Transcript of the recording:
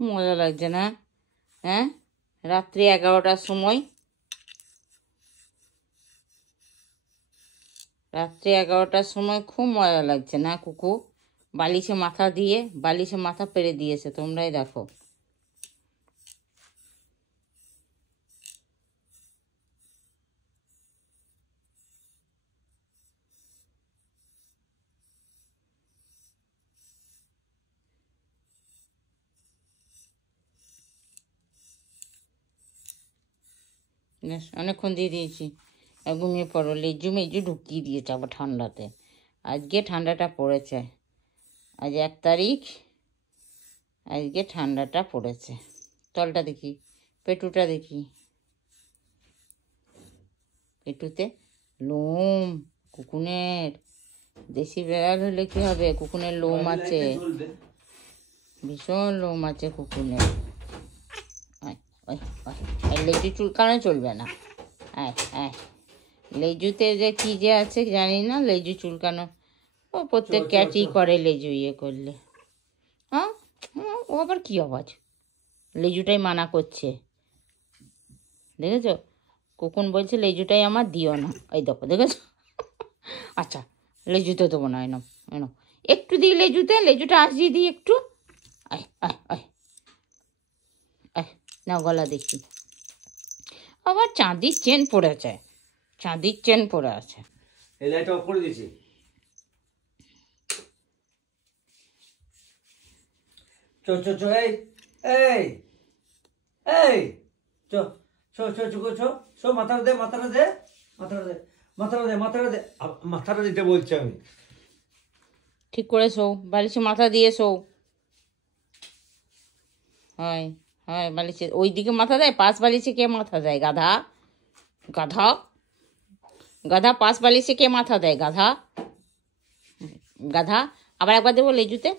মজা লাগছে না? হ্যাঁ, রাত্রি 11টার সময়, রাত্রি 11টার সময় খুব মজা লাগছে না কুকু? বালিশে মাথা দিয়ে, বালিশে মাথা পেরে দিয়েছে, তোমরাই দেখো। বেশ, অনেকক্ষণ দিয়ে দিয়েছি। ঘুমিয়ে পড়ো, লেজু মেজু ঢুকিয়ে দিয়েছে আবার ঠান্ডাতে। আজকে ঠান্ডাটা পড়েছে, আজ 1 তারিখ, আজকে ঠান্ডাটা পড়েছে। তলটা দেখি, পেটুটা দেখি, পেটুতে লোম কুকুনের। দেশি বেড়াল হলে কি হবে, কুকুনের লোম আছে, ভীষণ লোম আছে কুকুনের। লেজু চুলকানো চলবে না। লেজুতে যে কি যে আছে জানি না, লেজু চুলকানো ও প্রত্যেক ক্যাটই করে লেজু ইয়ে করলে। হ্যাঁ, ও আবার কি আওয়াজ? লেজুটাই মানা করছে, দেখেছো? কুকুন বলছে লেজুটাই আমার দিও না। এই দেখো, দেখেছো? আচ্ছা, লেজুতে দেবো না, এনো এনো একটু দিই লেজুতে, লেজুটা আসিয়ে দিই একটু। আয় আয় আয় আয়, না গলা দেখি। আবার চাঁদির চেন পড়েছে, চাঁদির চেন পড়ে আছে। এই লাইটটা অফ করে দিয়েছি। চ চ চ, এই এই এই চ চ চ চ চ চ, মাথাটা দে, মাথাটা দে, মাথাটা দে, মাথাটা দে, মাথাটা দে, মাথাটা দিতে বলছি আমি। ঠিক করে শো, বালিশে মাথা দিয়ে শো। হয় হয়, বালিশে ওই দিকে মাথা দেয়, পাশ বালিশে কে মাথা দেয়? গাধা, গাধা, গাধা, পাশ বালিশে কে মাথা দেয়? গাধা, গাধা। আবার একবার দেবো লেজুতে।